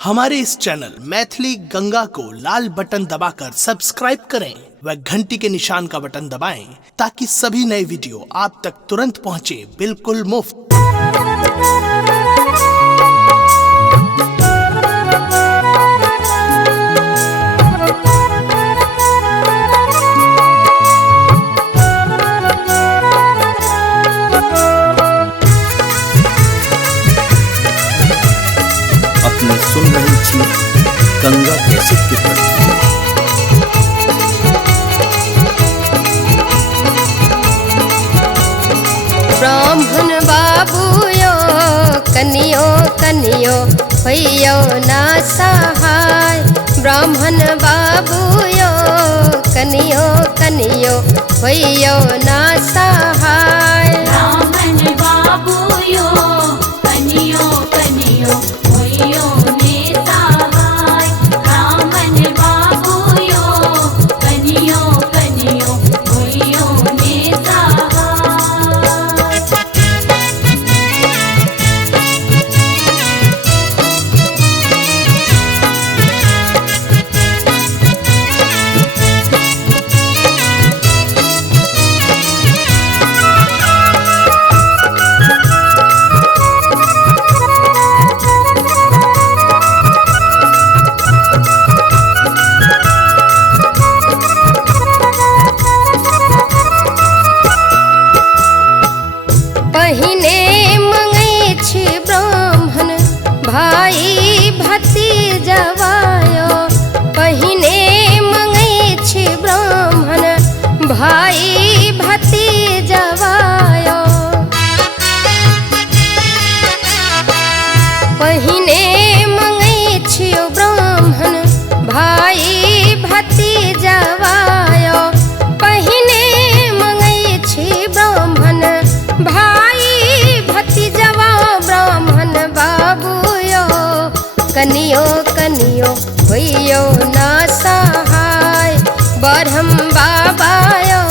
हमारे इस चैनल मैथिली गंगा को लाल बटन दबाकर सब्सक्राइब करें व घंटी के निशान का बटन दबाएं ताकि सभी नए वीडियो आप तक तुरंत पहुंचे बिल्कुल मुफ्त। अपने सुन रही थी गंगा कैसे की ब्राह्मण बाबूयो कनियो कनियो होइयो ना सहाय। ब्राह्मण बाबूयो कनियो कनियो होइयो ना सहाय। ब्राह्मण बाबूयो कनियो कनियो होइयो ने सहाय। ब्राह्मण बाबूयो कनियो कनियो होइयो ने सहाय। पहिने मंगै छी ब्राह्मण भाई भतीजवायो। पहिने मंगै छी ब्राह्मण भाई भतीजवायो। पहिने मंगै छी ब्राह्मण भाई भतीजवायो। पहिने मंगै छी ब्राह्मण भाई भतीजवा। ब्राह्मण बाबूयो कनियो कनियो होइयो ना सहाय। ब्रह्म बाबायो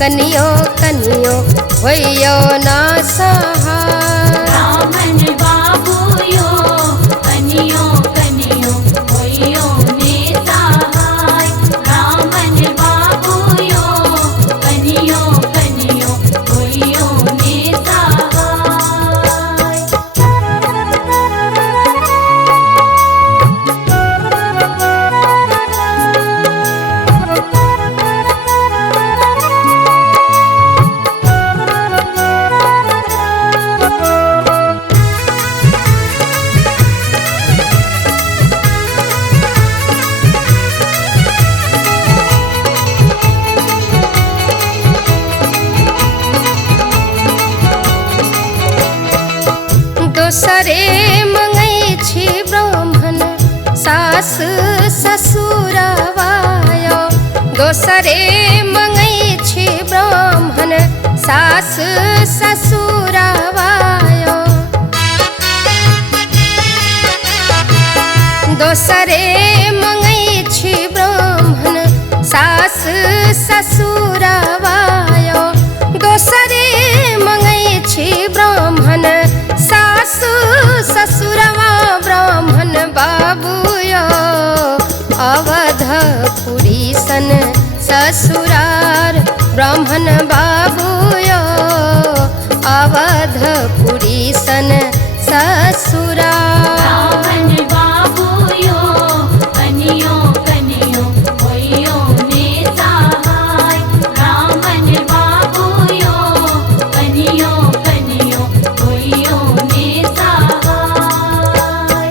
कनियो कनियो होइयो ना सहाय। ब्राह्मण बाबूयो कनियो कनियो होइयो ने सहाय। ब्राह्मण बाबूयो कनियो कनियो होइयो ने सहाय। दोसरे मंगै छी ब्राह्मण सास ससुरवायो। दोसरे मंगै छी ब्राह्मण सास ससुरवायो। दोसरे मंगै छी ब्राह्मण सास ससुरवायो। दोसरे मंगै छी ब्राह्मण सास ससुरवा। ब्राह्मण बाबूयो अवधपुरी सन ससुरार। ब्राह्मण बाबूयो अवधपुरी सन ससुरार। ब्राह्मण बाबूयो कनियो कनियो होइयो ने सहाय। ब्राह्मण बाबूयो कनियो कनियो होइयो ने सहाय।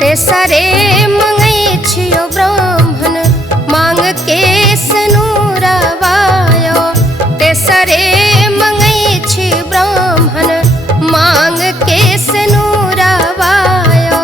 तेसरे मंगै छियो ब्राह्मण मांग के सनुरवायो। तेसरे मंगै छी ब्राह्मण मांग के सनुरवायो।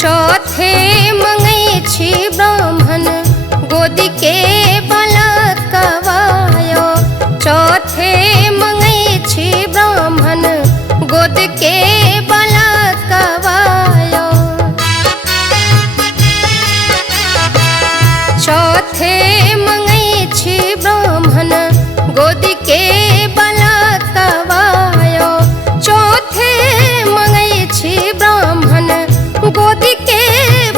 चौथे मंगै छी ब्राह्मण गोदी के बलकवायो। चौथे मंगै छी ब्राह्मण गोद के बलकवायो। चौथे मंगै छी ब्राह्मण गोद के बलकवायो। चौथे मंगै छी ब्राह्मण गोद के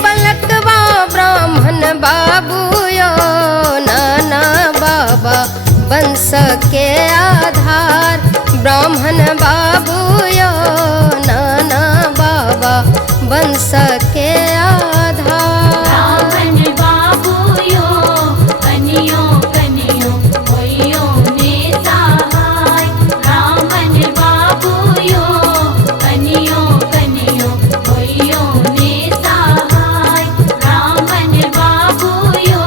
बलकवा। ब्राह्मण बाबूयो नाना बाबा वंश के आधार। ब्राह्मण बाबूयो नाना बाबा वंश के आधार। ब्राह्मण बाबूयो कनियो कनियो होइयो ने सहाय। ब्राह्मण बाबूयो कनियो कनियो होइयो ने सहाय। ब्राह्मण बाबूयो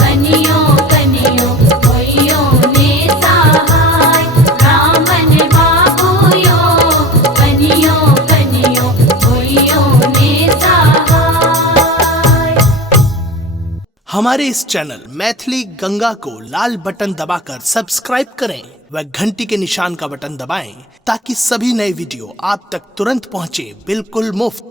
कनियो कनियो होइयो ने सहाय। ब्राह्मण बाबूयो कनियो कनियो होइयो ने सहाय। हमारे इस चैनल मैथिली गंगा को लाल बटन दबाकर सब्सक्राइब करें व घंटी के निशान का बटन दबाएं ताकि सभी नए वीडियो आप तक तुरंत पहुंचे बिल्कुल मुफ्त।